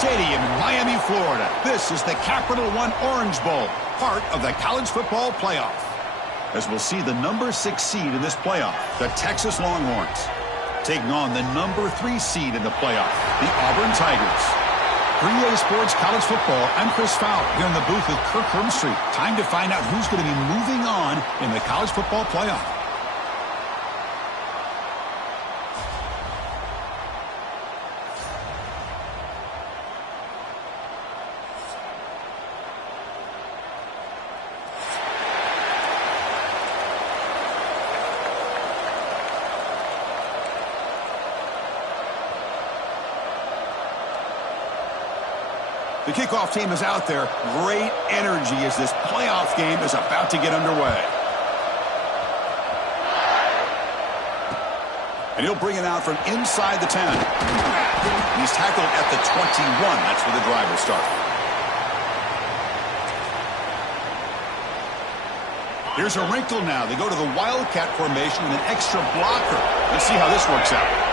Stadium in Miami, Florida. This is the Capital One Orange Bowl, part of the college football playoff. As we'll see the number 6 seed in this playoff, the Texas Longhorns, taking on the number 3 seed in the playoff, the Auburn Tigers. 3A Sports College Football, I'm Chris Fowler here in the booth with Kirk Hermstreet. Time to find out who's going to be moving on in the college football playoff. The kickoff team is out there. Great energy as this playoff game is about to get underway. And he'll bring it out from inside the 10. And he's tackled at the 21. That's where the drive will start. Here's a wrinkle now. They go to the Wildcat formation with an extra blocker. Let's see how this works out.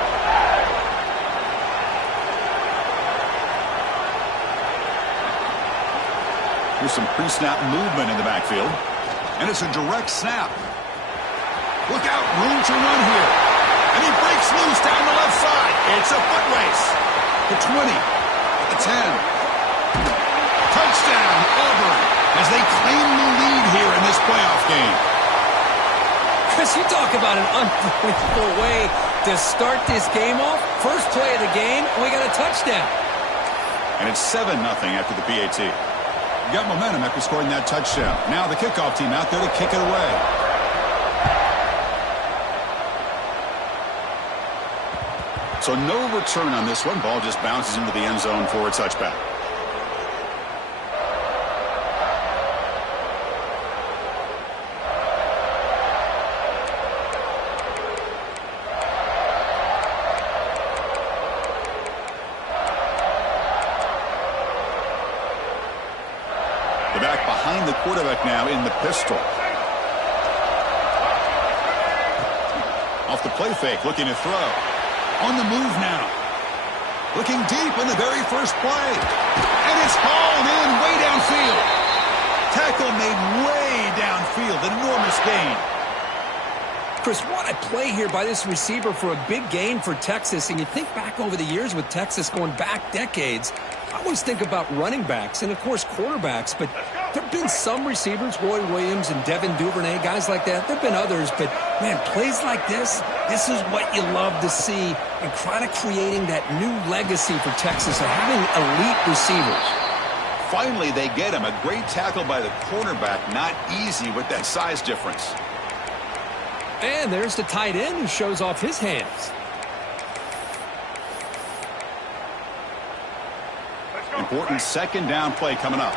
Here's some pre-snap movement in the backfield. And it's a direct snap. Look out, room to run here. And he breaks loose down the left side. It's a foot race. The 20, the 10. Touchdown, Auburn, as they claim the lead here in this playoff game. Chris, you talk about an unbelievable way to start this game off. First play of the game, and we got a touchdown. And it's 7-0 after the PAT. Got momentum after scoring that touchdown. Now the kickoff team out there to kick it away. So no return on this one. Ball just bounces into the end zone for a touchback. The back behind the quarterback now in the pistol. Off the play fake, looking to throw. On the move now. Looking deep in the very first play. And it's hauled in way downfield. Tackle made way downfield. An enormous gain. Chris, what a play here by this receiver for a big gain for Texas. And you think back over the years with Texas going back decades, I always think about running backs and, of course, quarterbacks. But there have been some receivers, Roy Williams and Devin Duvernay, guys like that. There have been others. But, man, plays like this is what you love to see. And kind of creating that new legacy for Texas of having elite receivers. Finally, they get him. A great tackle by the cornerback. Not easy with that size difference. And there's the tight end who shows off his hands. Important second down play coming up.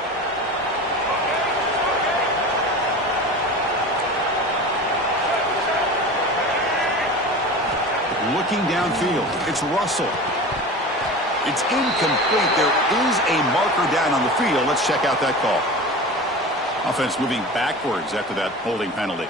Looking downfield. It's Russell. It's incomplete. There is a marker down on the field. Let's check out that call. Offense moving backwards after that holding penalty.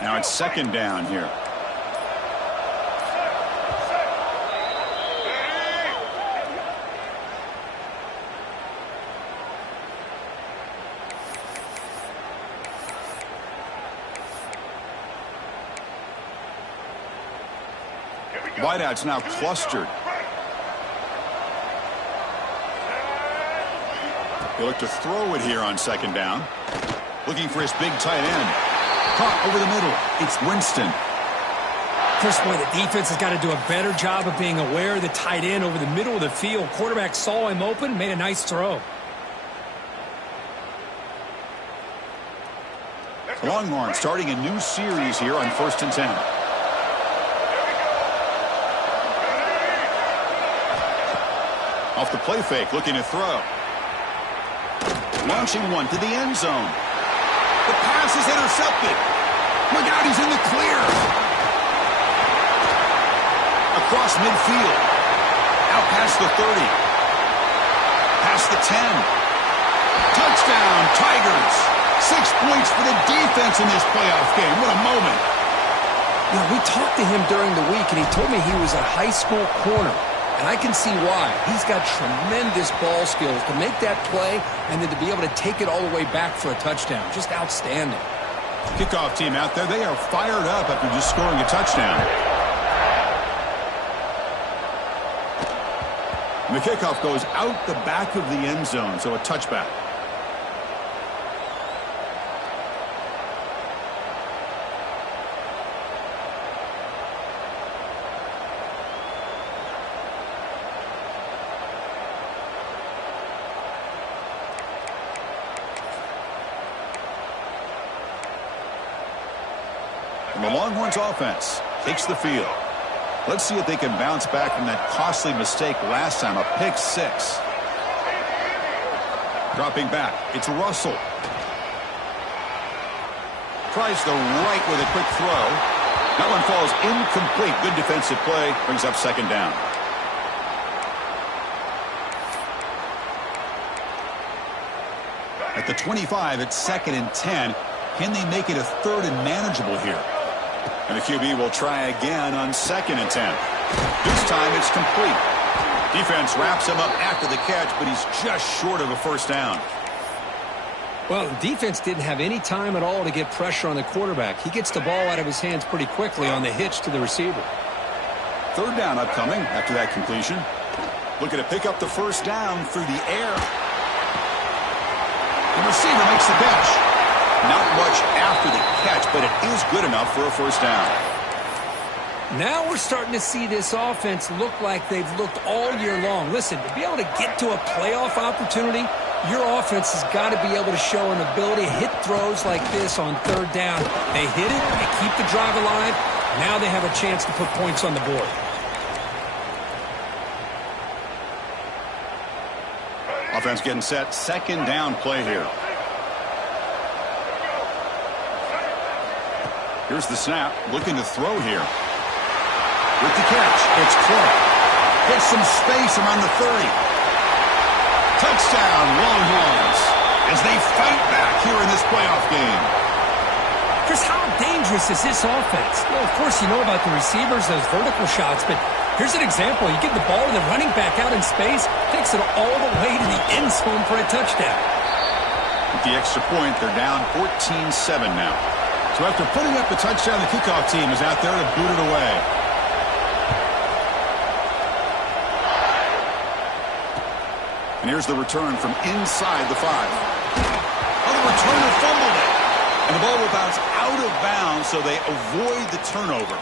Now it's second down here. Wideout's now clustered. He'll look to throw it here on second down. Looking for his big tight end. Caught over the middle. It's Winston. Chris, boy, the defense has got to do a better job of being aware of the tight end over the middle of the field. Quarterback saw him open, made a nice throw. Longhorn starting a new series here on 1st and 10. Off the play fake, looking to throw. launching one to the end zone. The pass is intercepted. Look out, he's in the clear. Across midfield. Out past the 30. Past the 10. Touchdown, Tigers. 6 points for the defense in this playoff game. What a moment. You know, we talked to him during the week, and he told me he was a high school corner. And I can see why. He's got tremendous ball skills to make that play and then to be able to take it all the way back for a touchdown. Just outstanding. Kickoff team out there, they are fired up after just scoring a touchdown. And the kickoff goes out the back of the end zone, so a touchback. And the Longhorns offense takes the field. Let's see if they can bounce back from that costly mistake last time, a pick six. Dropping back, it's Russell. Tries the right with a quick throw. That one falls incomplete. Good defensive play, brings up second down. At the 25, it's 2nd and 10. Can they make it a 3rd and manageable here? And the QB will try again on 2nd and 10. This time it's complete. Defense wraps him up after the catch, but he's just short of a first down. Well, the defense didn't have any time at all to get pressure on the quarterback. He gets the ball out of his hands pretty quickly on the hitch to the receiver. 3rd down upcoming after that completion. Looking to pick up the first down through the air. The receiver makes the catch. Not much after the catch, but it is good enough for a first down. Now we're starting to see this offense look like they've looked all year long. Listen, to be able to get to a playoff opportunity, your offense has got to be able to show an ability to hit throws like this on 3rd down. They hit it, they keep the drive alive. Now they have a chance to put points on the board. Offense getting set. 2nd down play here. Here's the snap. Looking to throw here. With the catch, it's Clark. Gets some space around the 30. Touchdown, Longhorns, as they fight back here in this playoff game. Chris, how dangerous is this offense? Well, of course, you know about the receivers, those vertical shots, but here's an example. You give the ball to the running back out in space, takes it all the way to the end zone for a touchdown. With the extra point, they're down 14-7 now. So after putting up the touchdown, the kickoff team is out there to boot it away. And here's the return from inside the 5. Oh, the returner fumbled it. And the ball will bounce out of bounds, so they avoid the turnover.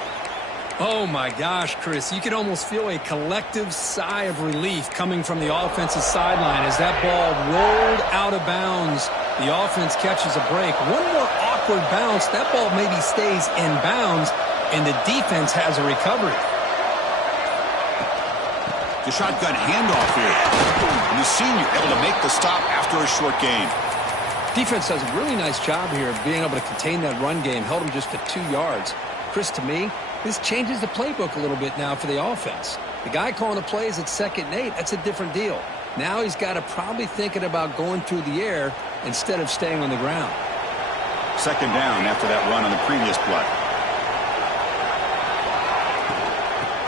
Oh, my gosh, Chris. You can almost feel a collective sigh of relief coming from the offensive sideline as that ball rolled out of bounds. The offense catches a break. One more awkward bounce. That ball maybe stays in bounds, and the defense has a recovery. The shotgun handoff here. And the senior able to make the stop after a short gain. Defense does a really nice job here of being able to contain that run game. Held him just to 2 yards. Chris, to me, this changes the playbook a little bit now for the offense. The guy calling the plays at 2nd and 8, that's a different deal. Now he's got to probably thinking about going through the air instead of staying on the ground. 2nd down after that run on the previous play.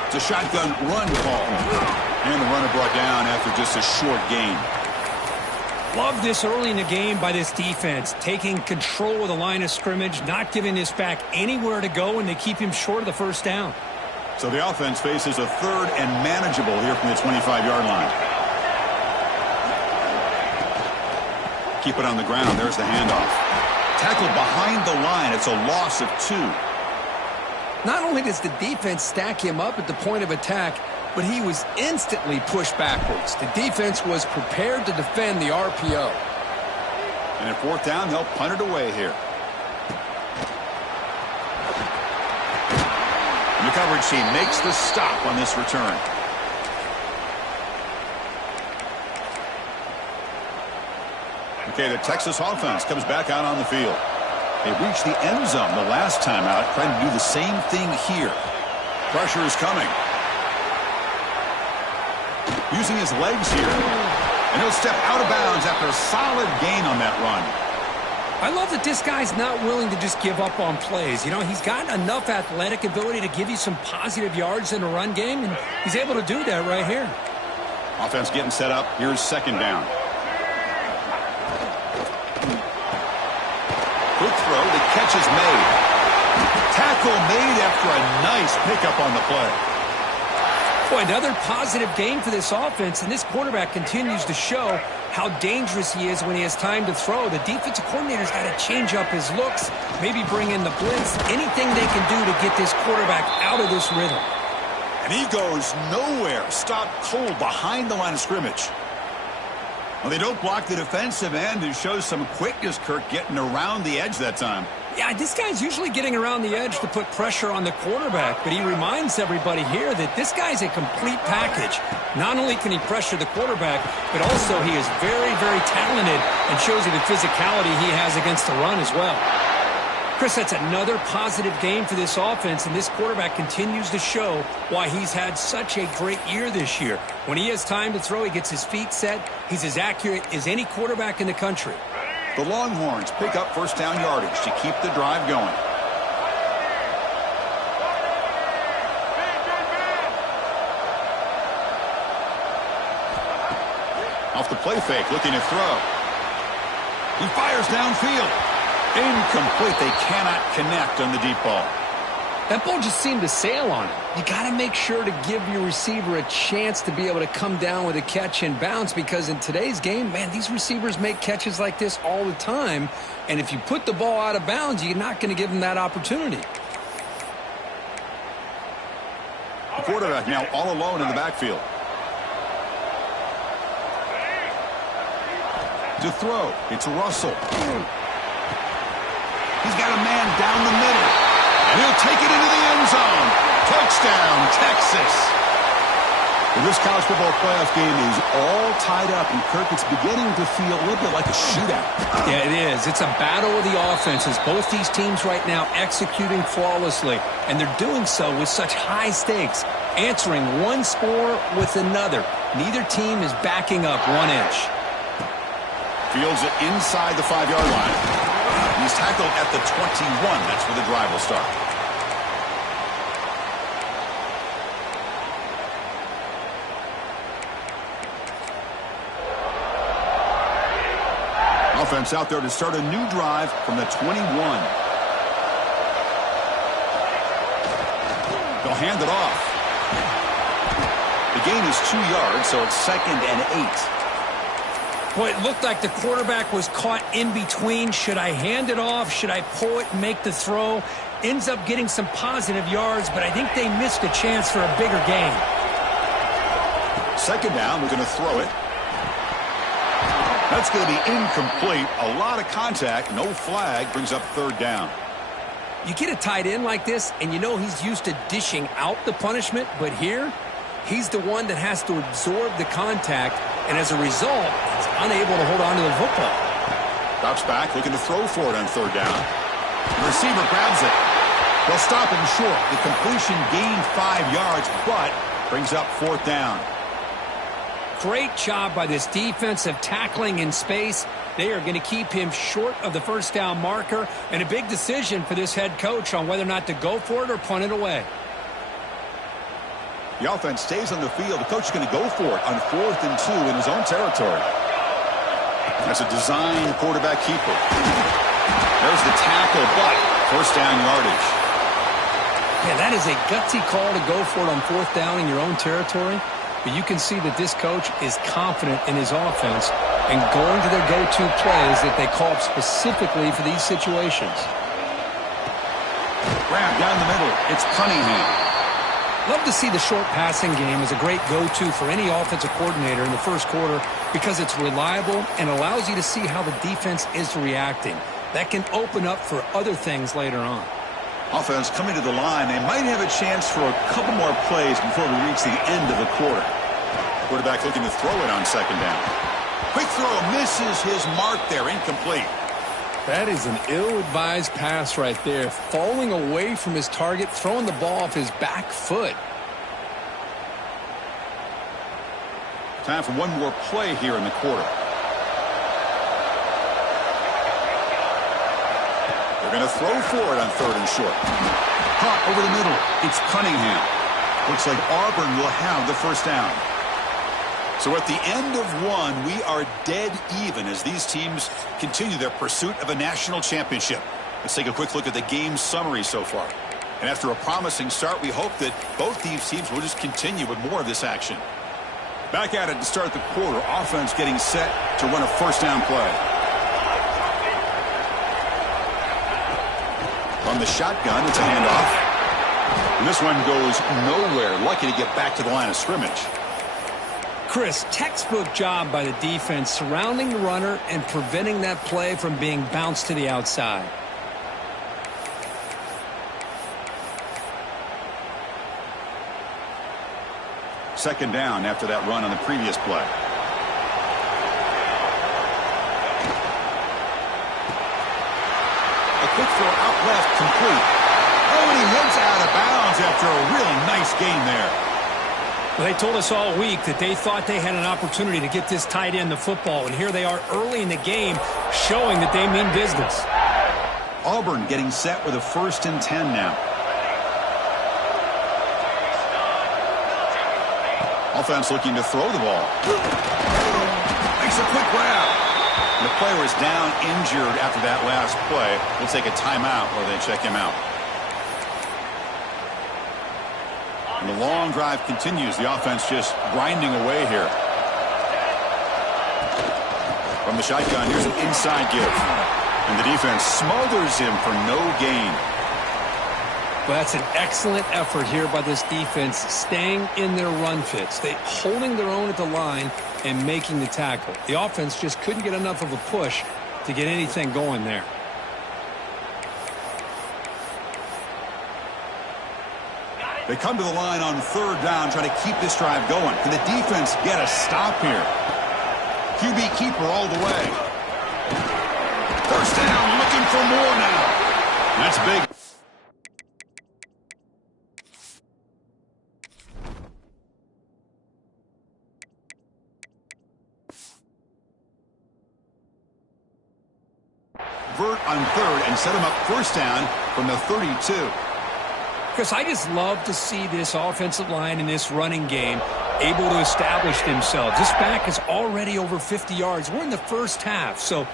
It's a shotgun run call. And the runner brought down after just a short gain. Love this early in the game by this defense, taking control of the line of scrimmage, not giving this back anywhere to go, and they keep him short of the first down. So the offense faces a 3rd and manageable here from the 25-yard line. Keep it on the ground. There's the handoff. Tackled behind the line. It's a loss of 2. Not only does the defense stack him up at the point of attack, but he was instantly pushed backwards. The defense was prepared to defend the RPO. And at 4th down, they'll punt it away here. And the coverage team makes the stop on this return. Okay, the Texas offense comes back out on the field. They reached the end zone the last time out, trying to do the same thing here. Pressure is coming. Using his legs here. And he'll step out of bounds after a solid gain on that run. I love that this guy's not willing to just give up on plays. You know, he's got enough athletic ability to give you some positive yards in the run game, and he's able to do that right here. Offense getting set up. Here's second down. Quick throw. The catch is made. Tackle made after a nice pickup on the play. Boy, another positive gain for this offense, and this quarterback continues to show how dangerous he is when he has time to throw. The defensive coordinator's got to change up his looks, maybe bring in the blitz, anything they can do to get this quarterback out of this rhythm. And he goes nowhere. Stopped cold behind the line of scrimmage. Well, they don't block the defensive end and shows some quickness, Kirk, getting around the edge that time. Yeah, this guy's usually getting around the edge to put pressure on the quarterback, but he reminds everybody here that this guy's a complete package. Not only can he pressure the quarterback, but also he is very, very talented and shows you the physicality he has against the run as well. Chris, that's another positive game for this offense, and this quarterback continues to show why he's had such a great year this year. When he has time to throw, he gets his feet set. He's as accurate as any quarterback in the country. The Longhorns pick up first down yardage to keep the drive going. Off the play fake, looking to throw. He fires downfield. Incomplete. They cannot connect on the deep ball. That ball just seemed to sail on him. You got to make sure to give your receiver a chance to be able to come down with a catch and bounce, because in today's game, man, these receivers make catches like this all the time. And if you put the ball out of bounds, you're not going to give them that opportunity. The quarterback now all alone in the backfield. To throw, it's Russell. He's got a man down the middle. And he'll take it into the end zone. Touchdown, Texas. Well, this college football playoff game is all tied up, and Kirk, it's beginning to feel a little bit like a shootout. Yeah, it is. It's a battle of the offenses. Both these teams right now executing flawlessly, and they're doing so with such high stakes, answering one score with another. Neither team is backing up 1 inch. Fields it inside the 5-yard line. He's tackled at the 21. That's where the drive will start. Offense out there to start a new drive from the 21. They'll hand it off. The gain is 2 yards, so it's 2nd and 8. Boy, it looked like the quarterback was caught in between. Should I hand it off? Should I pull it and make the throw? Ends up getting some positive yards, but I think they missed a chance for a bigger gain. Second down, we're going to throw it. That's going to be incomplete. A lot of contact, no flag, brings up third down. You get a tight end like this, and you know he's used to dishing out the punishment, but here, he's the one that has to absorb the contact, and as a result, he's unable to hold on to the football. Drops back, looking to throw for it on third down. The receiver grabs it. They'll stop him short. The completion gained 5 yards, but brings up fourth down. Great job by this defensive tackling in space. They are going to keep him short of the first down marker, and a big decision for this head coach on whether or not to go for it or punt it away. The offense stays on the field. The coach is going to go for it on 4th and 2 in his own territory. That's a design quarterback keeper. There's the tackle, but first down yardage. Yeah, that is a gutsy call to go for it on 4th down in your own territory. But you can see that this coach is confident in his offense and going to their go-to plays that they call up specifically for these situations. Grab down the middle. It's Cunningham. Love to see the short passing game as a great go-to for any offensive coordinator in the first quarter because it's reliable and allows you to see how the defense is reacting. That can open up for other things later on. Offense coming to the line. They might have a chance for a couple more plays before we reach the end of the quarter. Quarterback looking to throw it on second down. Quick throw misses his mark there. Incomplete. That is an ill-advised pass right there. Falling away from his target, throwing the ball off his back foot. Time for one more play here in the quarter. They're going to throw for it on 3rd and short. Caught over the middle. It's Cunningham. Looks like Auburn will have the first down. So at the end of one, we are dead even as these teams continue their pursuit of a national championship. Let's take a quick look at the game summary so far. And after a promising start, we hope that both these teams will just continue with more of this action. Back at it to start the quarter. Offense getting set to run a first down play. From the shotgun, it's a handoff. And this one goes nowhere. Lucky to get back to the line of scrimmage. Chris, textbook job by the defense surrounding the runner and preventing that play from being bounced to the outside. Second down after that run on the previous play. A quick throw out left, complete. Oh, and he heads out of bounds after a really nice gain there. Well, they told us all week that they thought they had an opportunity to get this tight end the football, and here they are early in the game showing that they mean business. Auburn getting set with a 1st and 10 now. Offense looking to throw the ball. Makes a quick grab. The player is down injured after that last play. We'll take a timeout while they check him out. And the long drive continues. The offense just grinding away here. From the shotgun, here's an inside give. And the defense smothers him for no gain. Well, that's an excellent effort here by this defense, staying in their run fits. They holding their own at the line and making the tackle. The offense just couldn't get enough of a push to get anything going there. They come to the line on 3rd down, trying to keep this drive going. Can the defense get a stop here? QB keeper all the way. First down, looking for more now. That's big. On 3rd and set him up first down from the 32. Chris, I just love to see this offensive line in this running game able to establish themselves. This back is already over 50 yards. We're in the first half, so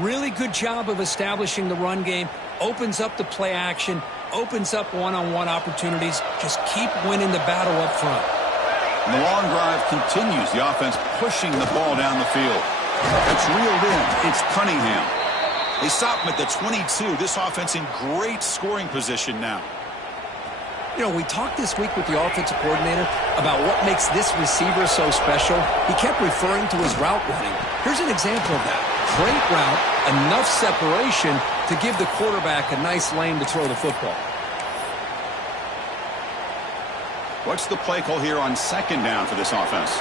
really good job of establishing the run game. Opens up the play action, opens up one-on-one opportunities. Just keep winning the battle up front. And the long drive continues. The offense pushing the ball down the field. It's reeled in. It's Cunningham. They stop him at the 22. This offense in great scoring position now. You know, we talked this week with the offensive coordinator about what makes this receiver so special. He kept referring to his route running. Here's an example of that. Great route, enough separation to give the quarterback a nice lane to throw the football. What's the play call here on 2nd down for this offense?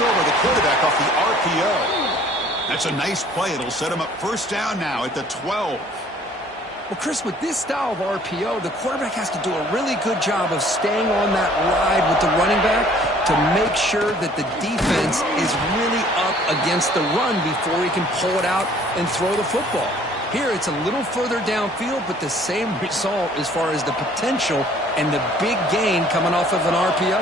Over the quarterback off the RPO. That's a nice play. It'll set him up first down now at the 12. Well, Chris, with this style of RPO, the quarterback has to do a really good job of staying on that ride with the running back to make sure that the defense is really up against the run before he can pull it out and throw the football. Here, it's a little further downfield, but the same result as far as the potential and the big gain coming off of an RPO.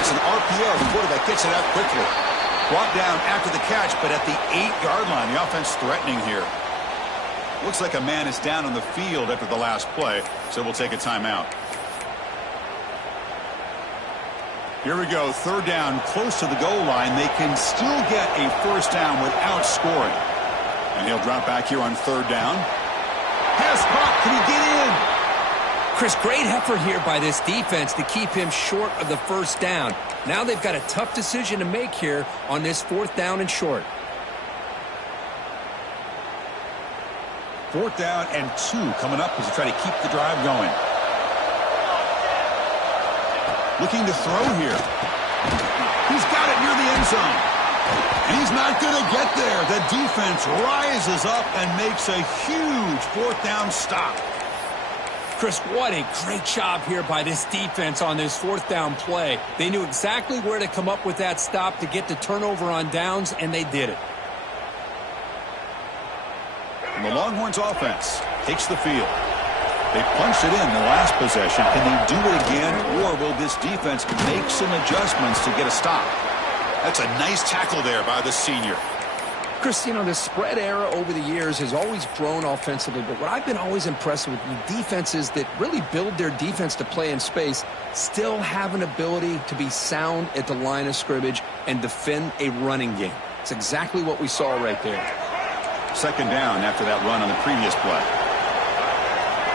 It's an RPO. The quarterback gets it out quickly. Brought down after the catch, but at the 8-yard line. The offense threatening here. Looks like a man is down on the field after the last play, so we'll take a timeout. Here we go. 3rd down, close to the goal line. They can still get a first down without scoring. And he'll drop back here on 3rd down. Pass caught. Can he get in? Chris, great effort here by this defense to keep him short of the first down. Now they've got a tough decision to make here on this 4th down and short. 4th down and 2 coming up as they try to keep the drive going. Looking to throw here. He's got it near the end zone. And he's not going to get there. The defense rises up and makes a huge 4th down stop. Chris, what a great job here by this defense on this 4th down play. They knew exactly where to come up with that stop to get the turnover on downs, and they did it. And the Longhorns offense takes the field. They punched it in the last possession. Can they do it again, or will this defense make some adjustments to get a stop? That's a nice tackle there by the senior. Chris, you know, the spread era over the years has always grown offensively, but what I've been always impressed with the defenses that really build their defense to play in space still have an ability to be sound at the line of scrimmage and defend a running game. It's exactly what we saw right there. 2nd down after that run on the previous play.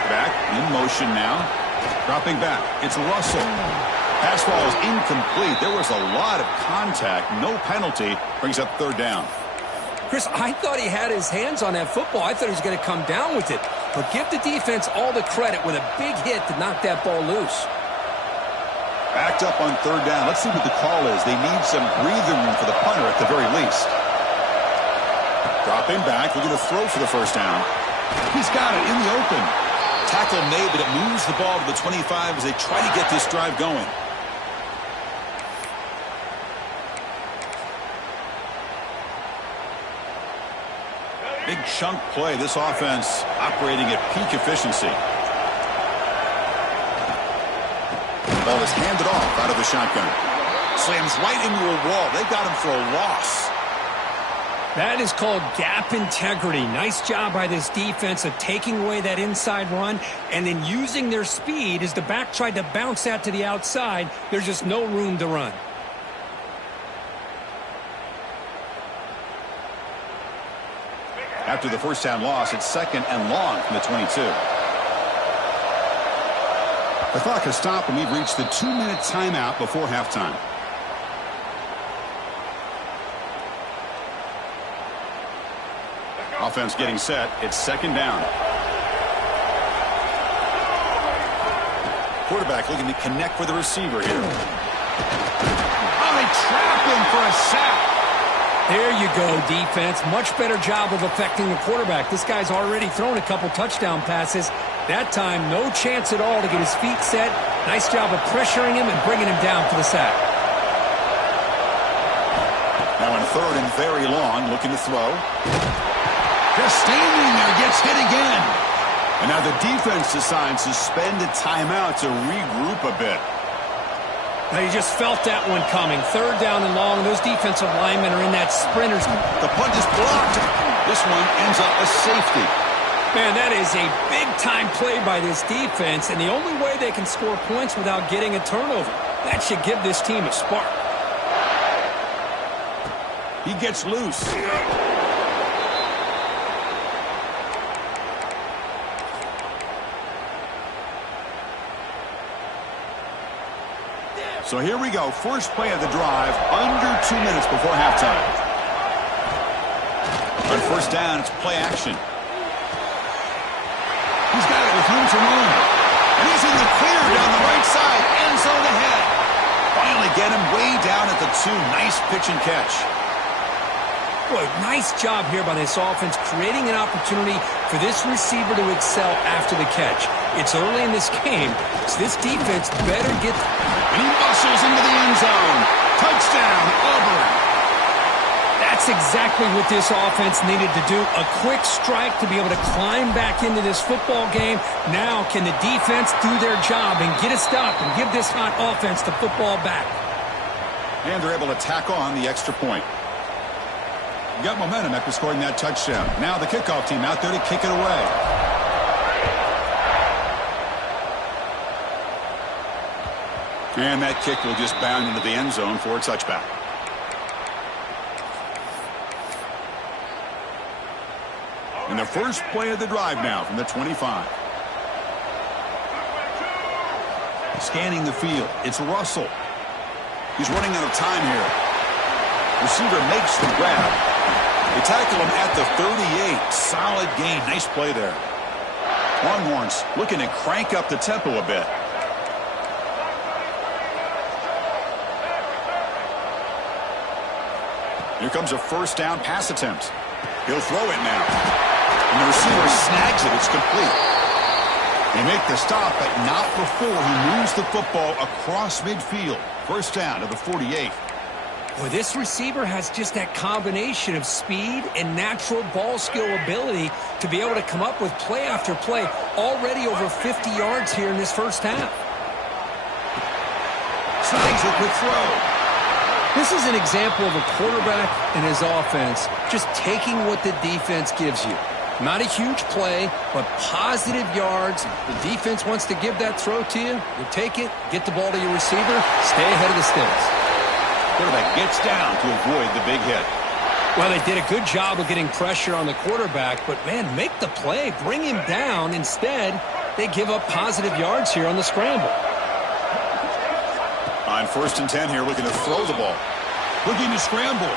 Back in motion now. Dropping back. It's Russell. Pass ball is incomplete. There was a lot of contact. No penalty. Brings up 3rd down. Chris, I thought he had his hands on that football. I thought he was going to come down with it. But give the defense all the credit with a big hit to knock that ball loose. Backed up on 3rd down. Let's see what the call is. They need some breathing room for the punter at the very least. Dropping back. Looking to throw for the 1st down. He's got it in the open. Tackle made, but it moves the ball to the 25 as they try to get this drive going. Big chunk play. This offense operating at peak efficiency. Ball is handed off out of the shotgun. Slams right into a wall. They got him for a loss. That is called gap integrity. Nice job by this defense of taking away that inside run and then using their speed as the back tried to bounce that to the outside. There's just no room to run. After the 1st down loss, it's 2nd and long from the 22. The clock has stopped and we've reached the 2-minute timeout before halftime. Offense getting set. It's 2nd down. Quarterback looking to connect with the receiver here. Oh, they trap him for a sack. There you go, defense. Much better job of affecting the quarterback. This guy's already thrown a couple touchdown passes. That time, no chance at all to get his feet set. Nice job of pressuring him and bringing him down for the sack. Now in 3rd and very long, looking to throw. Just standing there, gets hit again. And now the defense decides to spend a timeout to regroup a bit. Now you just felt that one coming. 3rd down and long. Those defensive linemen are in that sprinters. The punt is blocked. This one ends up a safety. Man, that is a big-time play by this defense, and the only way they can score points without getting a turnover. That should give this team a spark. He gets loose. So here we go. First play of the drive, under 2 minutes before halftime. On 1st down, it's play action. He's got it with room to roam. And he's in the clear down the right side. End zone ahead. Finally get him way down at the 2. Nice pitch and catch. Boy, nice job here by this offense, creating an opportunity for this receiver to excel after the catch. It's early in this game, so this defense better get... And he muscles into the end zone. Touchdown, Auburn. That's exactly what this offense needed to do. A quick strike to be able to climb back into this football game. Now can the defense do their job and get a stop and give this hot offense the football back? And they're able to tack on the extra point. Got momentum after scoring that touchdown. Now the kickoff team out there to kick it away. And that kick will just bound into the end zone for a touchback. And the first play of the drive now from the 25. Scanning the field. It's Russell. He's running out of time here. Receiver makes the grab. They tackle him at the 38. Solid gain. Nice play there. Longhorns looking to crank up the tempo a bit. Here comes a first down pass attempt. He'll throw it now. And the receiver snags it. It's complete. They make the stop, but not before he moves the football across midfield. First down to the 48. Well, this receiver has just that combination of speed and natural ball skill ability to be able to come up with play after play. Already over 50 yards here in this first half. Snags a quick throw. This is an example of a quarterback and his offense just taking what the defense gives you. Not a huge play, but positive yards. The defense wants to give that throw to you. You take it, get the ball to your receiver, stay ahead of the sticks. Quarterback gets down to avoid the big hit. Well, they did a good job of getting pressure on the quarterback, but, man, make the play. Bring him down. Instead, they give up positive yards here on the scramble. On first and 10 here, looking to throw the ball. Looking to scramble.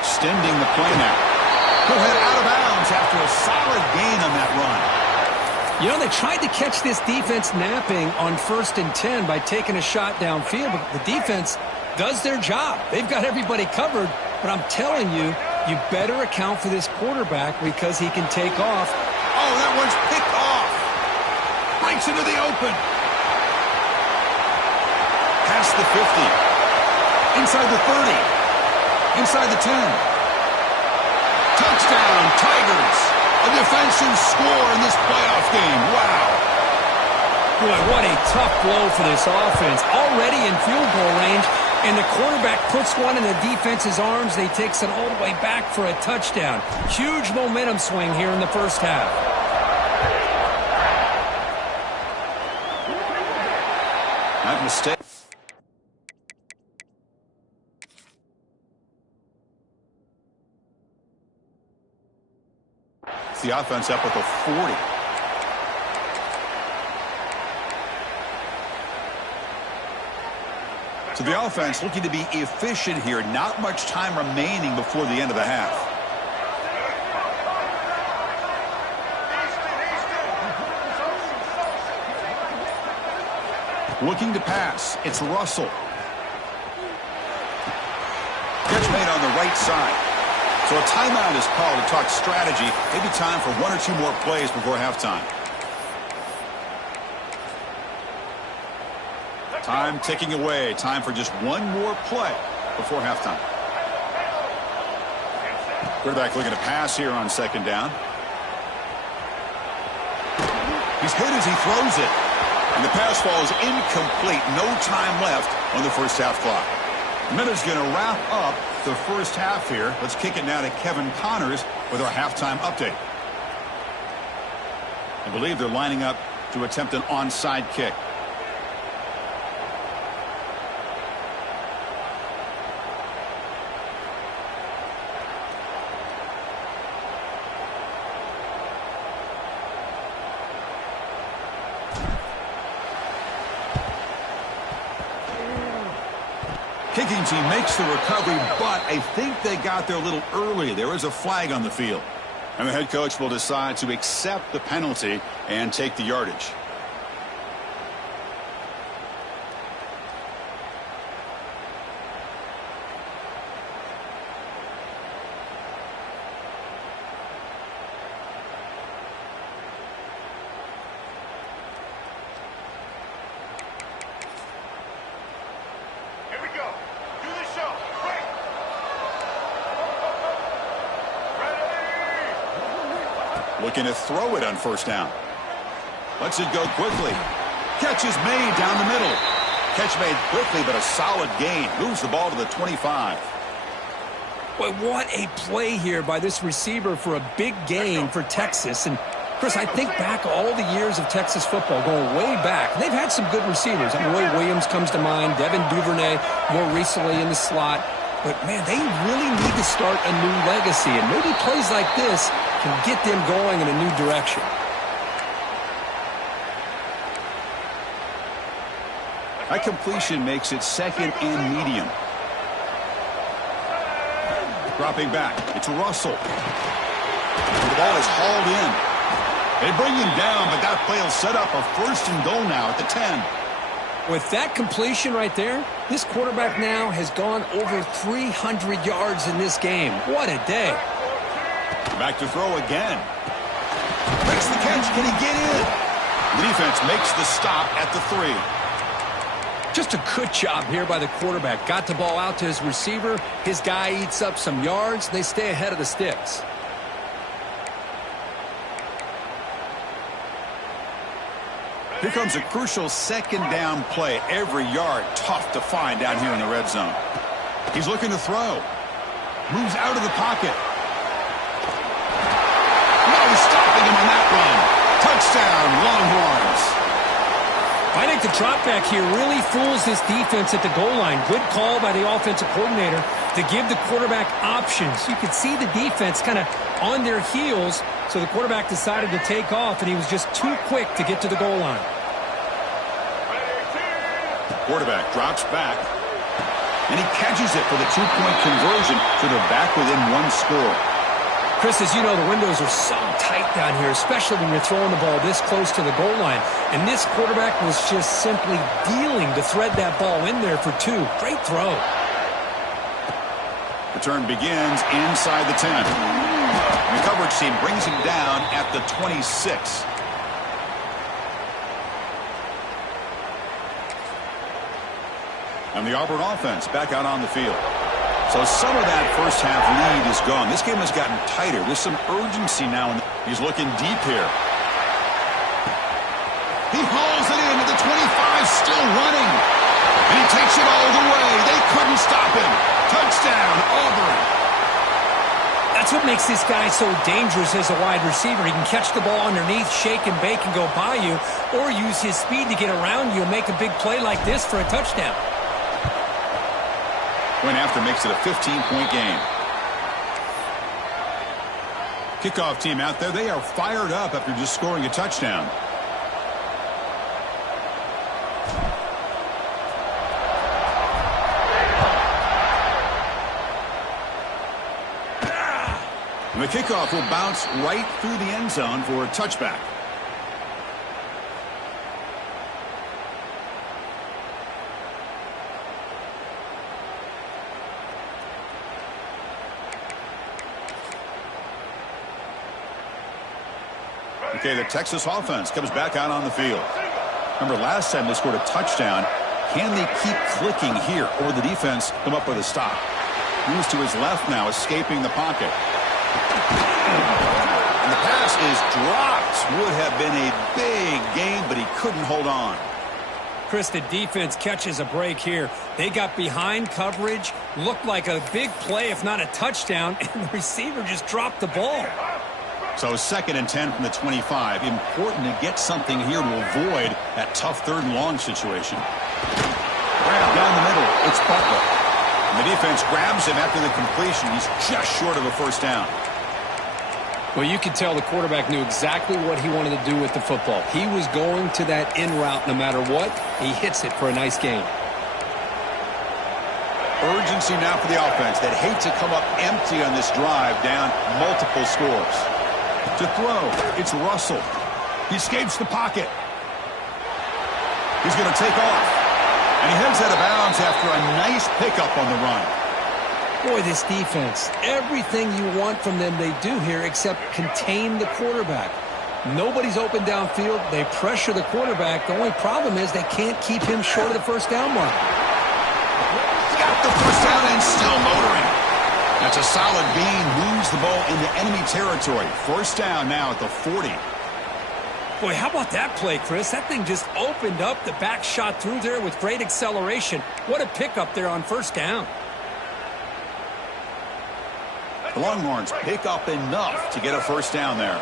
Extending the play now. He'll head out of bounds after a solid gain on that run. You know, they tried to catch this defense napping on first and 10 by taking a shot downfield, but the defense does their job. They've got everybody covered, but I'm telling you, you better account for this quarterback because he can take off. Oh, that one's picked off. Breaks into the open. Past the 50. Inside the 30. Inside the 10. Touchdown, Tigers. A defensive score in this playoff game. Wow. Boy, what a tough blow for this offense. Already in field goal range, and the quarterback puts one in the defense's arms. They takes it all the way back for a touchdown. Huge momentum swing here in the first half. Not a mistake. The offense up at the 40. So the offense looking to be efficient here. Not much time remaining before the end of the half. Looking to pass. It's Russell. Catch made on the right side. So a timeout is called to talk strategy. Maybe time for one or two more plays before halftime. Time ticking away. Time for just one more play before halftime. Quarterback looking to pass here on second down. He's hit as he throws it. And the pass falls incomplete. No time left on the first half clock. Minute's going to wrap up the first half here. Let's kick it now to Kevin Connors with our halftime update. I believe they're lining up to attempt an onside kick. Kicking team makes the recovery, but I think they got there a little early. There is a flag on the field. And the head coach will decide to accept the penalty and take the yardage. Looking to throw it on first down. Lets it go quickly. Catch is made down the middle. Catch made quickly, but a solid gain. Moves the ball to the 25. Boy, what a play here by this receiver for a big gain for Texas. And, Chris, I think back all the years of Texas football, going way back. They've had some good receivers. Roy Williams comes to mind, Devin Duvernay more recently in the slot. But, man, they really need to start a new legacy. And maybe plays like this can get them going in a new direction. That completion makes it second and medium. Dropping back. It's Russell. The ball is hauled in. They bring him down, but that play will set up a 1st and goal now at the 10. With that completion right there, this quarterback now has gone over 300 yards in this game. What a day. Back to throw again. Makes the catch. Can he get in? The defense makes the stop at the 3. Just a good job here by the quarterback. Got the ball out to his receiver. His guy eats up some yards. They stay ahead of the sticks. Here comes a crucial 2nd down play. Every yard tough to find down here in the red zone. He's looking to throw. Moves out of the pocket. No stopping him on that run. Touchdown, Longhorns. I think the drop back here really fools this defense at the goal line. Good call by the offensive coordinator to give the quarterback options. You could see the defense kind of on their heels, so the quarterback decided to take off, and he was just too quick to get to the goal line. Quarterback drops back, and he catches it for the 2-point conversion, so they're back within 1 score. Chris, as you know, the windows are so tight down here, especially when you're throwing the ball this close to the goal line. And this quarterback was just simply dealing to thread that ball in there for 2. Great throw. Return begins inside the 10. And the coverage team brings him down at the 26. And the Auburn offense back out on the field. So some of that first half lead is gone. This game has gotten tighter. There's some urgency now. He's looking deep here. He hauls it in at the 25, still running. And he takes it all the way. They couldn't stop him. Touchdown, Auburn. That's what makes this guy so dangerous as a wide receiver. He can catch the ball underneath, shake and bake, and go by you, or use his speed to get around you and make a big play like this for a touchdown. Point after makes it a 15-point game. Kickoff team out there. They are fired up after just scoring a touchdown. And the kickoff will bounce right through the end zone for a touchback. Okay, the Texas offense comes back out on the field. Remember, last time they scored a touchdown. Can they keep clicking here, or the defense come up with a stop? Moves to his left now, escaping the pocket. And the pass is dropped. Would have been a big gain, but he couldn't hold on. Chris, the defense catches a break here. They got behind coverage, looked like a big play, if not a touchdown, and the receiver just dropped the ball. So 2nd and 10 from the 25. Important to get something here to avoid that tough 3rd and long situation. Right down the middle, it's Butler. And the defense grabs him after the completion. He's just short of a 1st down. Well, you could tell the quarterback knew exactly what he wanted to do with the football. He was going to that in route no matter what. He hits it for a nice gain. Urgency now for the offense that hate to come up empty on this drive, down multiple scores. To throw, it's Russell. He escapes the pocket. He's going to take off. And he heads out of bounds after a nice pickup on the run. Boy, this defense, everything you want from them they do here except contain the quarterback. Nobody's open downfield. They pressure the quarterback. The only problem is they can't keep him short of the 1st down mark. Got the 1st down and still motoring. That's a solid gain. Moves the ball into enemy territory. 1st down now at the 40. Boy, how about that play, Chris? That thing just opened up. The back shot through there with great acceleration. What a pickup there on 1st down. The Longhorns pick up enough to get a 1st down there.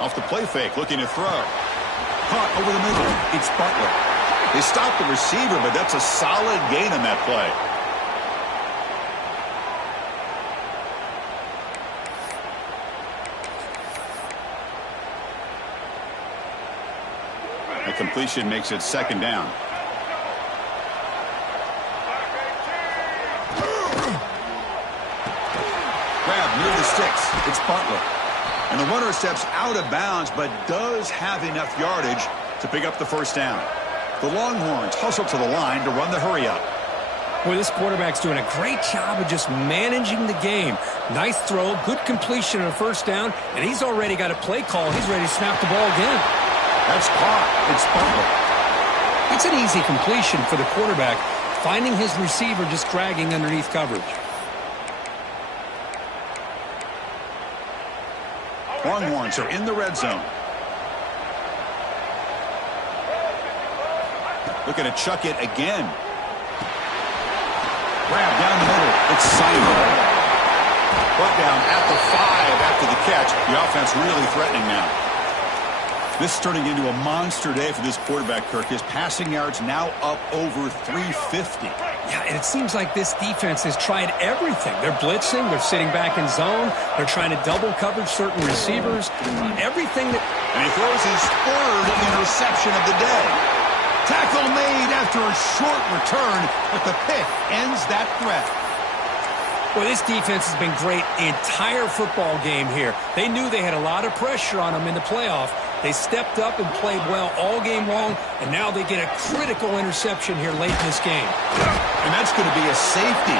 Off the play fake, looking to throw. Caught over the middle. It's Butler. They stop the receiver, but that's a solid gain on that play. A completion makes it 2nd down. It's Butler. And the runner steps out of bounds, but does have enough yardage to pick up the first down. The Longhorns hustle to the line to run the hurry-up. Boy, this quarterback's doing a great job of just managing the game. Nice throw, good completion on a first down, and he's already got a play call. He's ready to snap the ball again. That's caught. It's Butler. It's an easy completion for the quarterback, finding his receiver just dragging underneath coverage. Longhorns are in the red zone. Looking to chuck it again. Grab down the middle. It's Simon. Brought down at the 5 after the catch. The offense really threatening now. This is turning into a monster day for this quarterback, Kirk. His passing yards now up over 350. Yeah, and it seems like this defense has tried everything. They're blitzing. They're sitting back in zone. They're trying to double coverage certain receivers. Everything that... And he throws his third interception of the day. Tackle made after a short return, but the pick ends that threat. Well, this defense has been great the entire football game here. They knew they had a lot of pressure on them in the playoff. They stepped up and played well all game long, and now they get a critical interception here late in this game. And that's going to be a safety.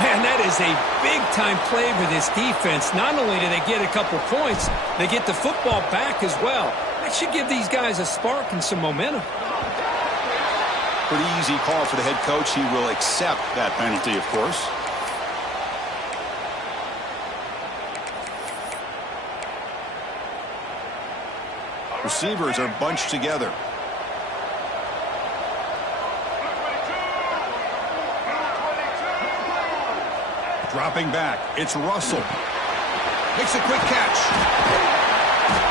Man, that is a big-time play for this defense. Not only do they get a couple points, they get the football back as well. That should give these guys a spark and some momentum. Pretty easy call for the head coach. He will accept that penalty, of course. Receivers are bunched together. Dropping back. It's Russell. Makes a quick catch.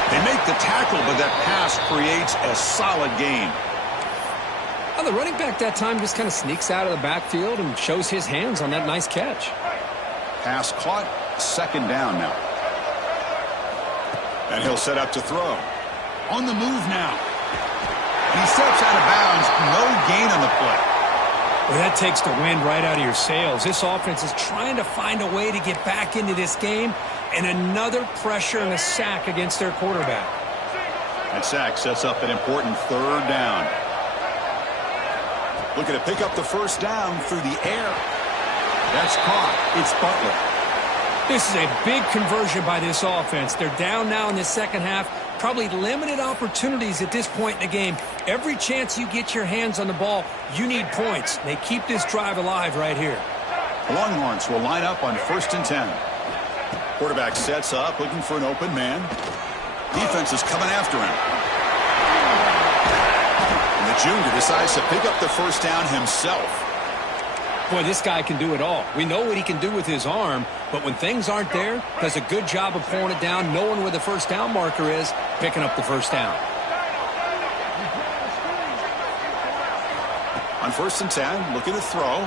They make the tackle, but that pass creates a solid gain. Well, the running back that time just kind of sneaks out of the backfield and shows his hands on that nice catch. Pass caught. Second down now. And he'll set up to throw. On the move now. And he steps out of bounds. No gain on the play. Well, that takes the wind right out of your sails. This offense is trying to find a way to get back into this game, and another pressure and a sack against their quarterback. That sack sets up an important third down. Looking to pick up the first down through the air. That's caught. It's Butler. This is a big conversion by this offense. They're down now in the second half. Probably limited opportunities at this point in the game. Every chance you get your hands on the ball, you need points. They keep this drive alive right here. The Longhorns will line up on 1st and 10. Quarterback sets up, looking for an open man. Defense is coming after him. And the junior decides to pick up the first down himself. Boy, this guy can do it all. We know what he can do with his arm, but when things aren't there, does a good job of pulling it down, knowing where the first down marker is, picking up the first down. On 1st and 10, looking to throw.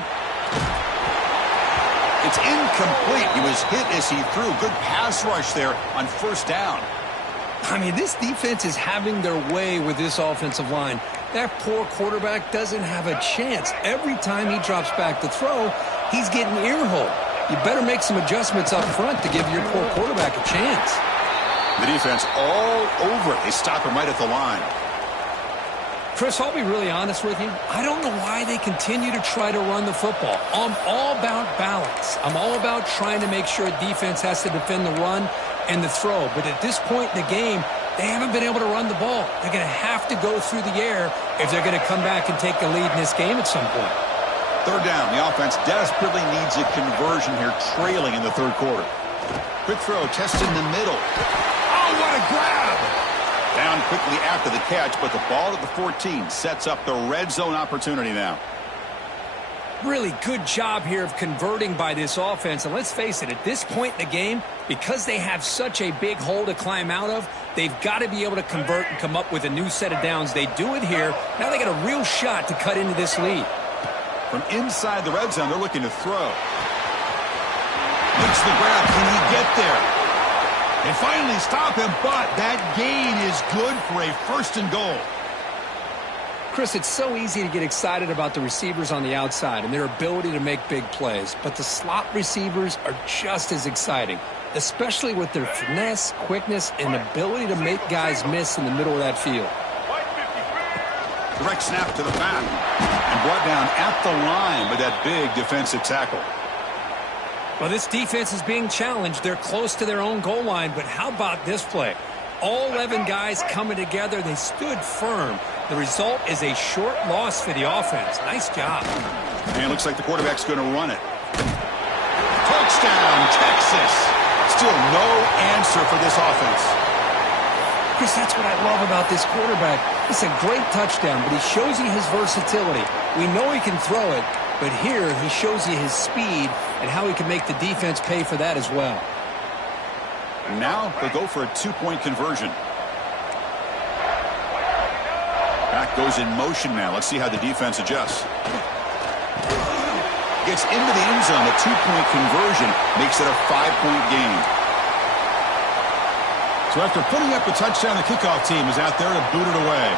It's incomplete. He was hit as he threw. Good pass rush there on 1st down. I mean, this defense is having their way with this offensive line. That poor quarterback doesn't have a chance. Every time he drops back to throw, he's getting earholed. You better make some adjustments up front to give your poor quarterback a chance. The defense all over it. They stop him right at the line. Chris, I'll be really honest with you. I don't know why they continue to try to run the football. I'm all about balance. I'm all about trying to make sure defense has to defend the run and the throw. But at this point in the game, they haven't been able to run the ball. They're going to have to go through the air if they're going to come back and take the lead in this game at some point. Third down. The offense desperately needs a conversion here, trailing in the third quarter. Quick throw, testing the middle. Oh, what a grab! Down quickly after the catch, but the ball at the 14 sets up the red zone opportunity now. Really good job here of converting by this offense. And let's face it, at this point in the game, because they have such a big hole to climb out of, they've got to be able to convert and come up with a new set of downs. They do it here. Now they got a real shot to cut into this lead. From inside the red zone, they're looking to throw. Makes the grab. Can he get there? And finally stop him, but that gain is good for a 1st and goal. Chris, it's so easy to get excited about the receivers on the outside and their ability to make big plays, but the slot receivers are just as exciting. especially with their finesse, quickness, and ability to make guys miss in the middle of that field. Direct snap to the back and brought down at the line with that big defensive tackle. Well, this defense is being challenged. They're close to their own goal line, but how about this play? All 11 guys coming together. They stood firm. The result is a short loss for the offense. Nice job. And it looks like the quarterback's going to run it. Touchdown, Texas. Still no answer for this offense. Chris, that's what I love about this quarterback. It's a great touchdown, but he shows you his versatility. We know he can throw it, but here he shows you his speed and how he can make the defense pay for that as well. And now they'll go for a two-point conversion. Back goes in motion now. Let's see how the defense adjusts. Gets into the end zone. A two-point conversion makes it a 5-point game. So after putting up the touchdown, the kickoff team is out there to boot it away.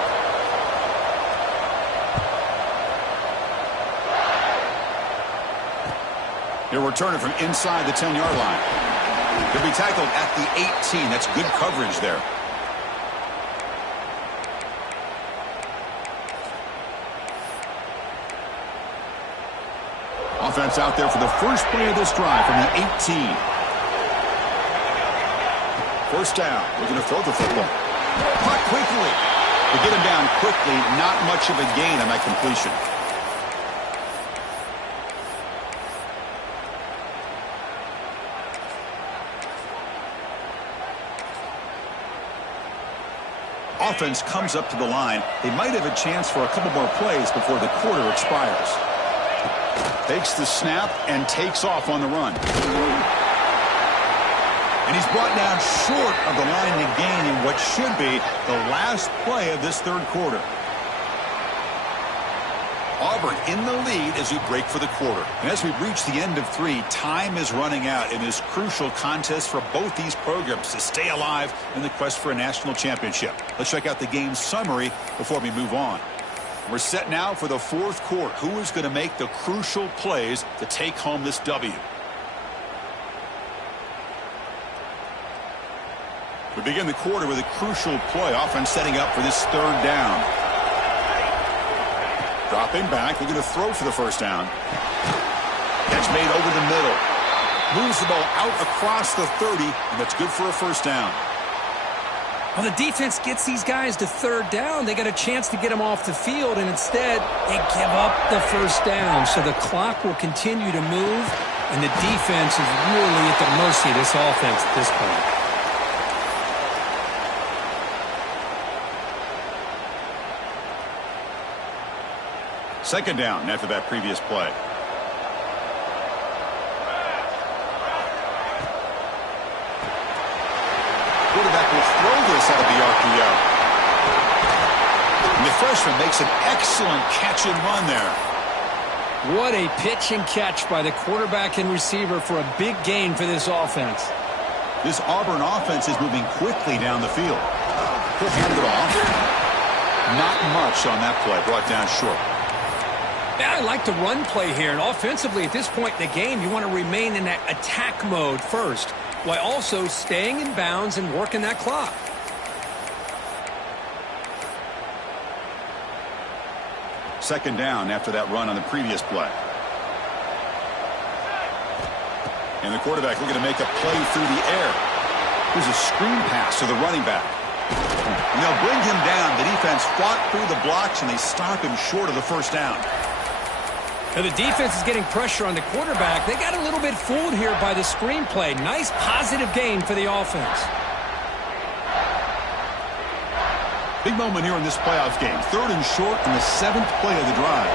He'll return it from inside the 10-yard line. He'll be tackled at the 18. That's good coverage there. Offense out there for the first play of this drive from the 18. First down. Looking to throw the football. Caught quickly. To get him down quickly, not much of a gain on that completion. Offense comes up to the line. They might have a chance for a couple more plays before the quarter expires. Takes the snap and takes off on the run. And he's brought down short of the line to gain in what should be the last play of this third quarter. Auburn in the lead as we break for the quarter. And as we reach the end of 3, time is running out in this crucial contest for both these programs to stay alive in the quest for a national championship. Let's check out the game summary before we move on. We're set now for the fourth quarter. Who is going to make the crucial plays to take home this W? We begin the quarter with a crucial play. Offense setting up for this third down. Dropping back, looking to throw for the first down. Catch made over the middle. Moves the ball out across the 30, and that's good for a first down. Well, the defense gets these guys to third down. They got a chance to get them off the field, and instead they give up the first down. So the clock will continue to move, and the defense is really at the mercy of this offense at this point. Second down after that previous play. Quarterback will throw this out of the RPO. And the freshman makes an excellent catch and run there. What a pitch and catch by the quarterback and receiver for a big gain for this offense. This Auburn offense is moving quickly down the field. He'll hand it off. Not much on that play. Brought down short. Yeah, I like the run play here. And offensively, at this point in the game, you want to remain in that attack mode first, while also staying in bounds and working that clock. Second down after that run on the previous play. And the quarterback looking to make a play through the air. Here's a screen pass to the running back. And they'll bring him down. The defense fought through the blocks, and they stop him short of the first down. Now the defense is getting pressure on the quarterback. They got a little bit fooled here by the screenplay. Nice positive gain for the offense. Big moment here in this playoff game. Third and short in the 7th play of the drive.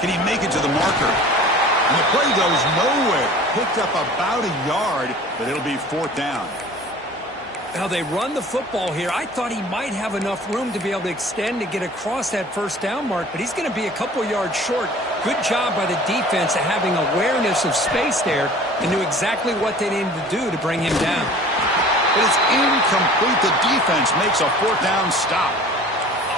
Can he make it to the marker? And the play goes nowhere. Picked up about a yard, but it'll be fourth down. Now they run the football here. I thought he might have enough room to be able to extend and get across that first down mark, but he's going to be a couple yards short. Good job by the defense at having awareness of space there and knew exactly what they needed to do to bring him down. But it's incomplete. The defense makes a fourth down stop.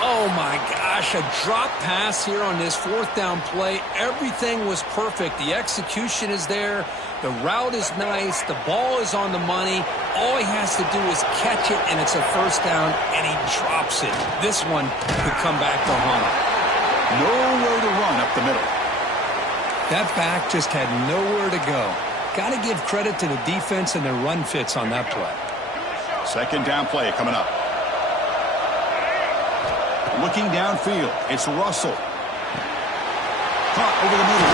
Oh, my gosh, a drop pass here on this fourth down play. Everything was perfect. The execution is there. The route is nice. The ball is on the money. All he has to do is catch it, and it's a first down, and he drops it. This one could come back to haunt him. Nowhere to run up the middle. That back just had nowhere to go. Got to give credit to the defense and their run fits on that play. Second down play coming up. Looking downfield, it's Russell. Caught over the middle.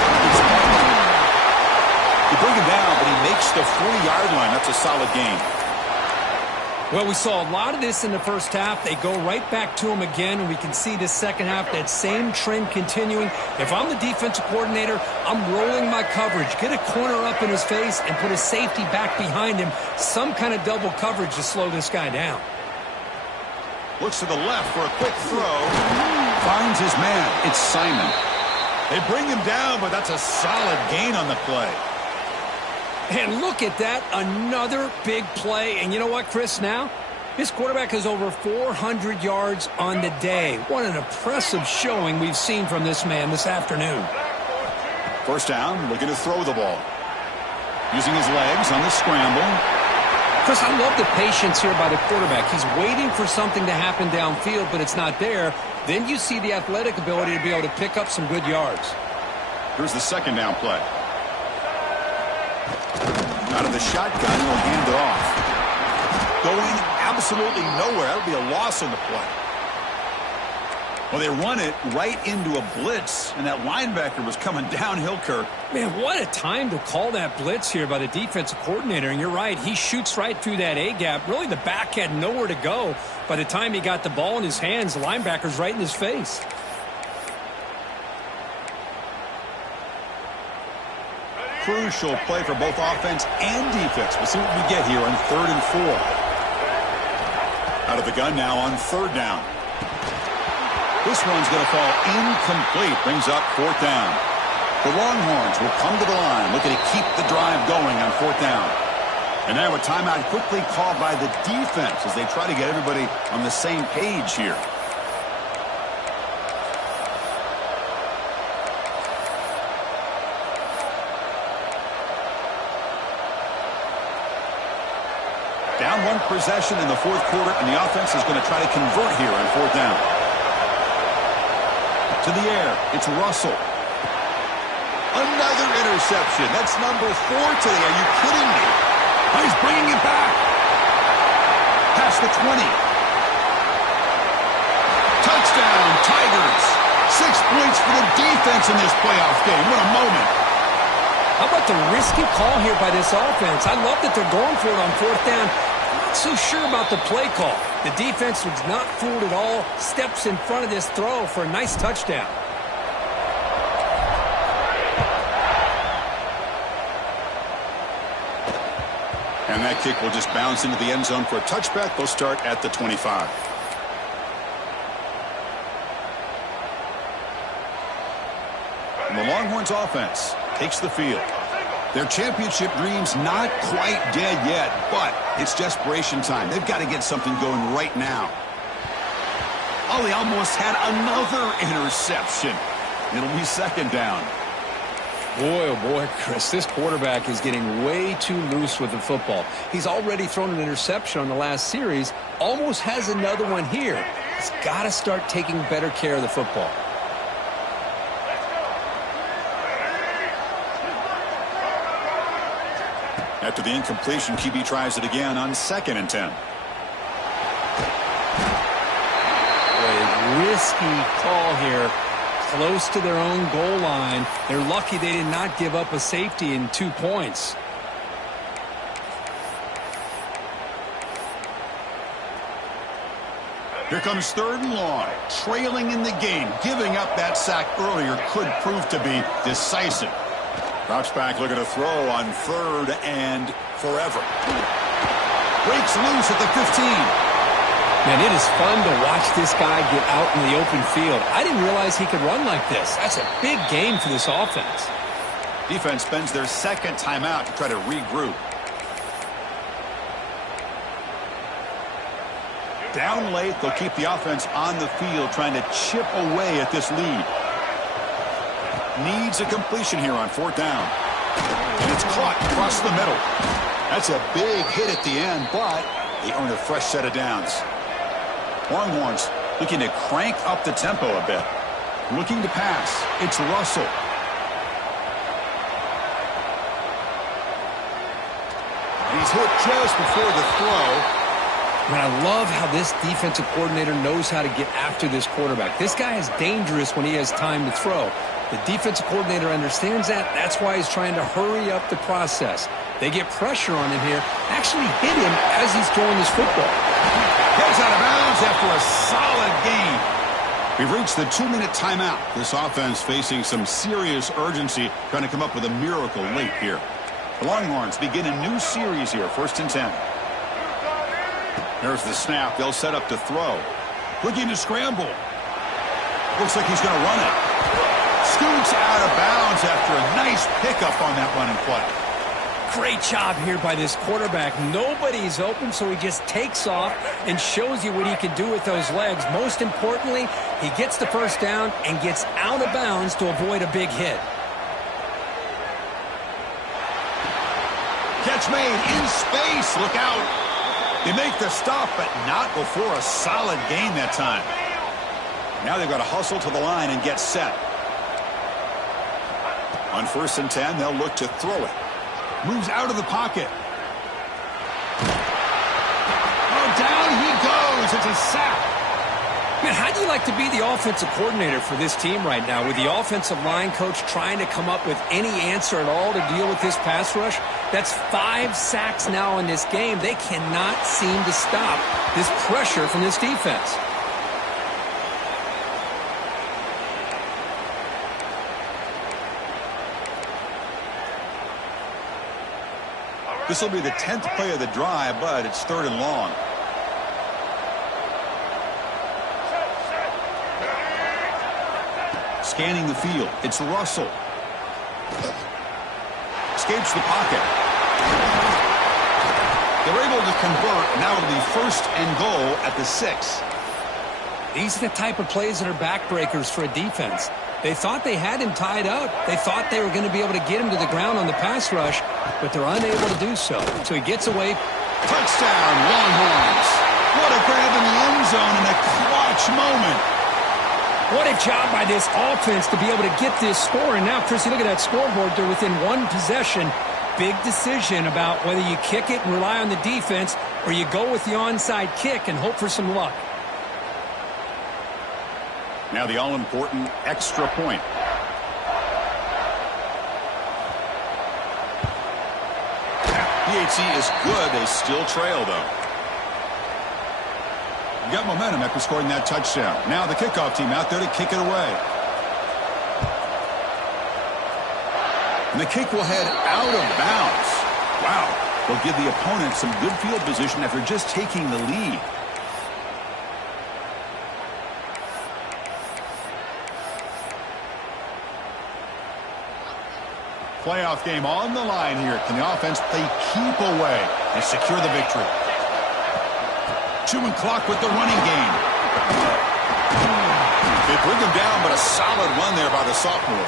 You bring him down, but he makes the 40-yard line. That's a solid gain. Well, we saw a lot of this in the first half. They go right back to him again, and we can see this second half, that same trend continuing. If I'm the defensive coordinator, I'm rolling my coverage. Get a corner up in his face and put a safety back behind him. Some kind of double coverage to slow this guy down. Looks to the left for a quick throw. Finds his man. It's Simon. They bring him down, but that's a solid gain on the play. And look at that, another big play. And you know what, Chris, now? This quarterback has over 400 yards on the day. What an impressive showing we've seen from this man this afternoon. First down, looking to throw the ball. Using his legs on the scramble. Chris, I love the patience here by the quarterback. He's waiting for something to happen downfield, but it's not there. Then you see the athletic ability to be able to pick up some good yards. Here's the second down play. Out of the shotgun, he'll hand it off. Going absolutely nowhere. That'll be a loss on the play. Well, they run it right into a blitz, and that linebacker was coming downhill, Kirk. Man, what a time to call that blitz here by the defensive coordinator. And you're right, he shoots right through that A-gap. Really, the back had nowhere to go. By the time he got the ball in his hands, the linebacker's right in his face. Crucial play for both offense and defense. We'll see what we get here on 3rd and 4. Out of the gun now on 3rd down. This one's going to fall incomplete. Brings up 4th down. The Longhorns will come to the line, looking to keep the drive going on 4th down. And now a timeout quickly called by the defense as they try to get everybody on the same page here. Down one possession in the 4th quarter, and the offense is going to try to convert here on 4th down. To the air, it's Russell. Another interception. That's number 4 today. Are you kidding me? Oh, he's bringing it back. Past the 20. Touchdown, Tigers. 6 points for the defense in this playoff game. What a moment. How about the risky call here by this offense? I love that they're going for it on 4th down. Not so sure about the play call. The defense was not fooled at all. Steps in front of this throw for a nice touchdown. And that kick will just bounce into the end zone for a touchback. They'll start at the 25. And the Longhorns offense takes the field. Their championship dreams not quite dead yet, but it's desperation time. They've got to get something going right now. Oh, they almost had another interception. It'll be 2nd down. Boy, oh boy, Chris, this quarterback is getting way too loose with the football. He's already thrown an interception on the last series, almost has another one here. He's got to start taking better care of the football. After the incompletion, QB tries it again on 2nd and 10. A risky call here. Close to their own goal line. They're lucky they did not give up a safety in 2 points. Here comes 3rd and long. Trailing in the game. Giving up that sack earlier could prove to be decisive. Drops back, looking to throw on 3rd and forever. Breaks loose at the 15. Man, it is fun to watch this guy get out in the open field. I didn't realize he could run like this. That's a big game for this offense. Defense spends their 2nd timeout to try to regroup. Down late, they'll keep the offense on the field trying to chip away at this lead. Needs a completion here on 4th down. And it's caught across the middle. That's a big hit at the end, but they earn a fresh set of downs. Longhorns looking to crank up the tempo a bit. Looking to pass. It's Russell. He's hit just before the throw. And I love how this defensive coordinator knows how to get after this quarterback. This guy is dangerous when he has time to throw. The defensive coordinator understands that. That's why he's trying to hurry up the process. They get pressure on him here. Actually hit him as he's throwing this football. Gets out of bounds after a solid gain. We've reached the 2-minute timeout. This offense facing some serious urgency, trying to come up with a miracle late here. The Longhorns begin a new series here, 1st and 10. There's the snap. They'll set up to throw. Looking to scramble. Looks like he's going to run it. Scoots out of bounds after a nice pickup on that running play. Great job here by this quarterback. Nobody's open, so he just takes off and shows you what he can do with those legs. Most importantly, he gets the 1st down and gets out of bounds to avoid a big hit. Catch made in space. Look out. They make the stop, but not before a solid gain that time. Now they've got to hustle to the line and get set. On 1st and 10, they'll look to throw it. Moves out of the pocket. Oh, down he goes. It's a sack. Man, how do you like to be the offensive coordinator for this team right now with the offensive line coach trying to come up with any answer at all to deal with this pass rush? That's 5 sacks now in this game. They cannot seem to stop this pressure from this defense. This will be the 10th play of the drive, but it's 3rd and long. Scanning the field. It's Russell. Escapes the pocket. They're able to convert. Now it'll be 1st and goal at the 6. These are the type of plays that are backbreakers for a defense. They thought they had him tied up. They thought they were going to be able to get him to the ground on the pass rush, but they're unable to do so. So he gets away. Touchdown, Longhorns. What a grab in the end zone in a clutch moment. What a job by this offense to be able to get this score. And now, Chris, you look at that scoreboard. They're within 1 possession. Big decision about whether you kick it and rely on the defense or you go with the onside kick and hope for some luck. Now the all-important extra point. PHC is good. They still trail, though. You got momentum after scoring that touchdown. Now the kickoff team out there to kick it away. And the kick will head out of bounds. Wow. They'll give the opponent some good field position after just taking the lead. Playoff game on the line here. Can the offense play keep away and secure the victory? Chewing clock with the running game. They bring him down, but a solid run there by the sophomore.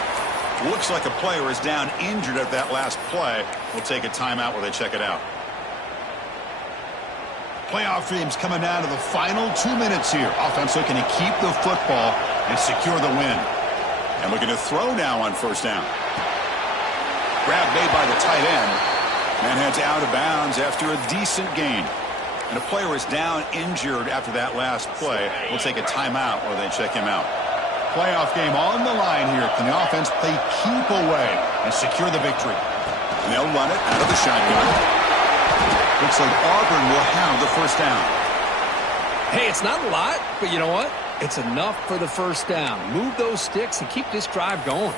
Looks like a player is down injured at that last play. We'll take a timeout while they check it out. Playoff dreams coming down to the final 2 minutes here. Offense looking to keep the football and secure the win. And looking to throw now on 1st down. Grab made by the tight end. And heads out of bounds after a decent gain. And a player is down injured after that last play. We'll take a timeout while they check him out. Playoff game on the line here. Can the offense play keep away and secure the victory? And they'll run it out of the shotgun. Looks like Auburn will have the 1st down. Hey, it's not a lot, but you know what? It's enough for the 1st down. Move those sticks and keep this drive going.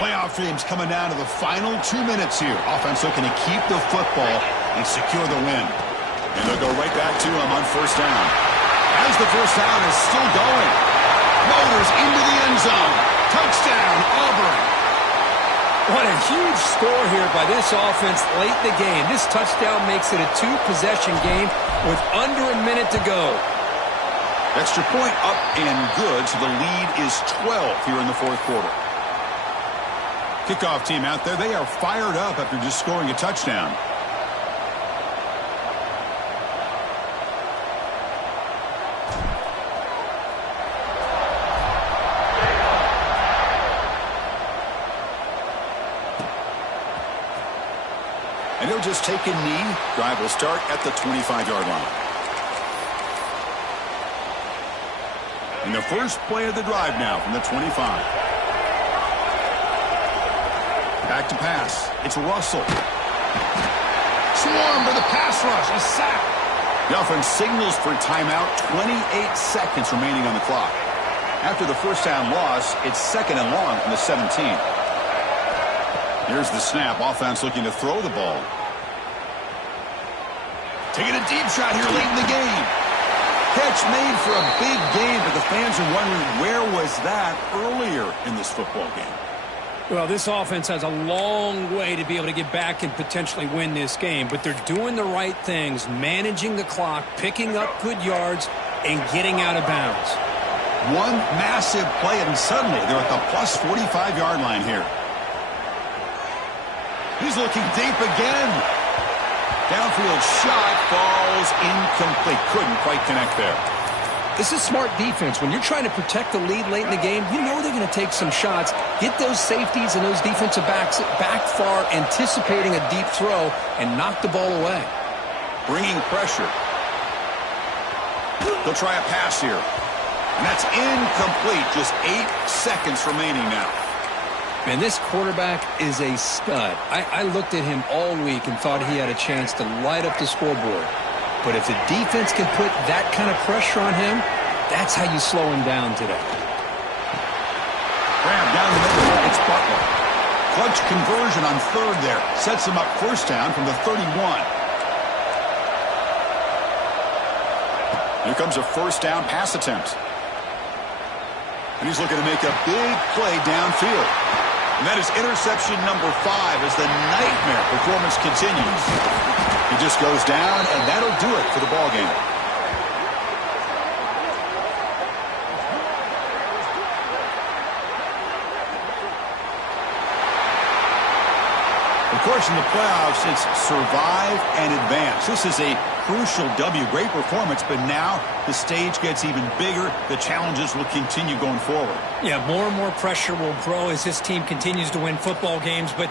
Playoff dreams coming down to the final 2 minutes here. Offense looking to keep the football and secure the win. And they'll go right back to him on 1st down. As the 1st down is still going. Motors into the end zone. Touchdown, Auburn. What a huge score here by this offense late in the game. This touchdown makes it a two-possession game with under a minute to go. Extra point up and good, so the lead is 12 here in the fourth quarter. Kickoff team out there, they are fired up after just scoring a touchdown. And he'll just take a knee. Drive will start at the 25-yard line. And the first play of the drive now from the 25. Back to pass. It's Russell. Swarm for the pass rush. A sack. The offense signals for timeout. 28 seconds remaining on the clock. After the first down loss, it's second and long from the 17. Here's the snap. Offense looking to throw the ball. Taking a deep shot here late in the game. Catch made for a big gain, but the fans are wondering where was that earlier in this football game. Well, this offense has a long way to be able to get back and potentially win this game, but they're doing the right things, managing the clock, picking up good yards, and getting out of bounds. One massive play, and suddenly they're at the plus 45-yard line here. He's looking deep again. Downfield shot falls incomplete. Couldn't quite connect there. This is smart defense. When you're trying to protect the lead late in the game, you know they're going to take some shots, get those safeties and those defensive backs back far, anticipating a deep throw, and knock the ball away. Bringing pressure. They'll try a pass here. And that's incomplete. Just 8 seconds remaining now. Man, this quarterback is a stud. I looked at him all week and thought he had a chance to light up the scoreboard. But if the defense can put that kind of pressure on him, that's how you slow him down today. Graham down the middle. It's Butler. Clutch conversion on third there. Sets him up first down from the 31. Here comes a first down pass attempt. And he's looking to make a big play downfield. And that is interception number 5 as the nightmare performance continues. He just goes down, and that'll do it for the ball game. Of course, in the playoffs, it's survive and advance. This is a crucial W. Great performance, but now the stage gets even bigger. The challenges will continue going forward. Yeah, more and more pressure will grow as this team continues to win football games, but